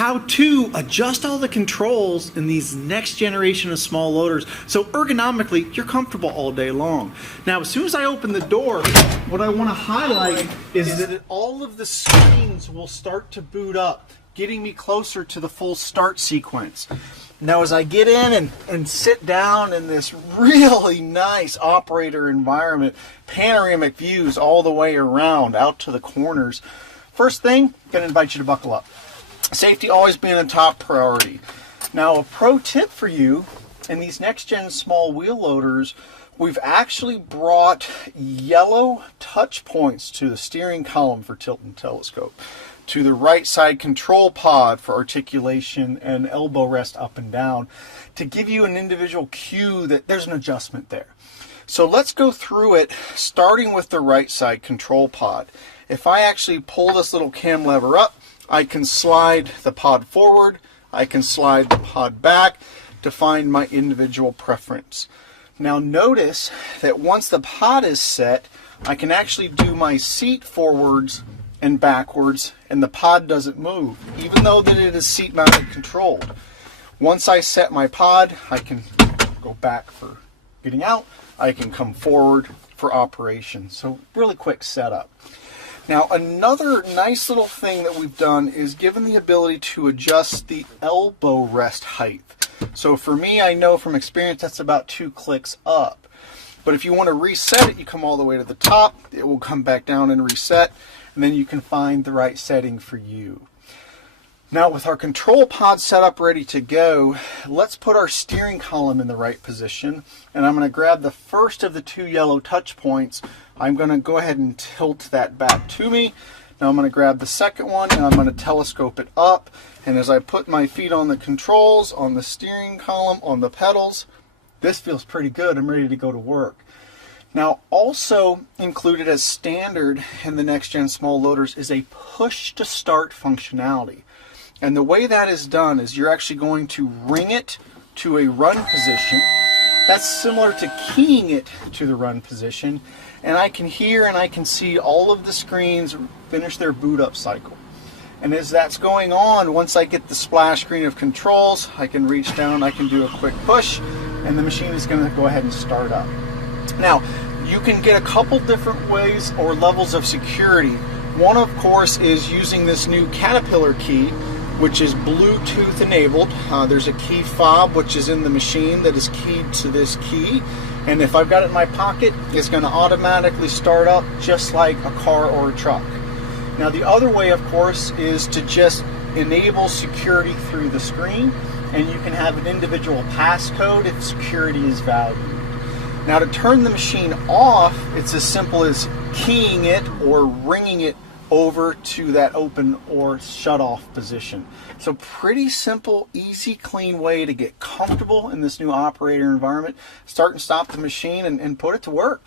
how to adjust all the controls in these next generation of small loaders so ergonomically you're comfortable all day long. Now, as soon as I open the door, what I want to highlight is that all of the screens will start to boot up, getting me closer to the full start sequence. Now, as I get in and sit down in this really nice operator environment, panoramic views all the way around out to the corners, first thing, I'm going to invite you to buckle up. Safety always being a top priority. Now, a pro tip for you, in these next-gen small wheel loaders, we've actually brought yellow touch points to the steering column for tilt and telescope, to the right side control pod for articulation and elbow rest up and down, to give you an individual cue that there's an adjustment there. So let's go through it, starting with the right side control pod. If I actually pull this little cam lever up, I can slide the pod forward, I can slide the pod back to find my individual preference. Now notice that once the pod is set, I can actually do my seat forwards and backwards, and the pod doesn't move, even though that it is seat mounted controlled. Once I set my pod, I can go back for getting out, I can come forward for operation. So really quick setup. Now, another nice little thing that we've done is given the ability to adjust the elbow rest height. So for me, I know from experience that's about 2 clicks up. But if you want to reset it, you come all the way to the top, it will come back down and reset, and then you can find the right setting for you. Now, with our control pod set up ready to go, let's put our steering column in the right position, and I'm going to grab the first of the 2 yellow touch points. I'm going to go ahead and tilt that back to me. Now I'm going to grab the second one and I'm going to telescope it up, and as I put my feet on the controls, on the steering column, on the pedals, this feels pretty good. I'm ready to go to work. Now, also included as standard in the next gen small loaders is a push to start functionality. And the way that is done is you're actually going to ring it to a run position. That's similar to keying it to the run position. And I can hear and I can see all of the screens finish their boot up cycle. And as that's going on, once I get the splash screen of controls, I can reach down, I can do a quick push, and the machine is going to go ahead and start up. Now, you can get a couple different ways or levels of security. One, of course, is using this new Caterpillar key, which is Bluetooth enabled. There's a key fob which is in the machine that is keyed to this key, and if I've got it in my pocket, it's going to automatically start up just like a car or a truck. Now, the other way, of course, is to just enable security through the screen, and you can have an individual passcode if security is valued. Now, to turn the machine off, it's as simple as keying it or ringing it over to that open or shut off position. So pretty simple, easy, clean way to get comfortable in this new operator environment, start and stop the machine and put it to work.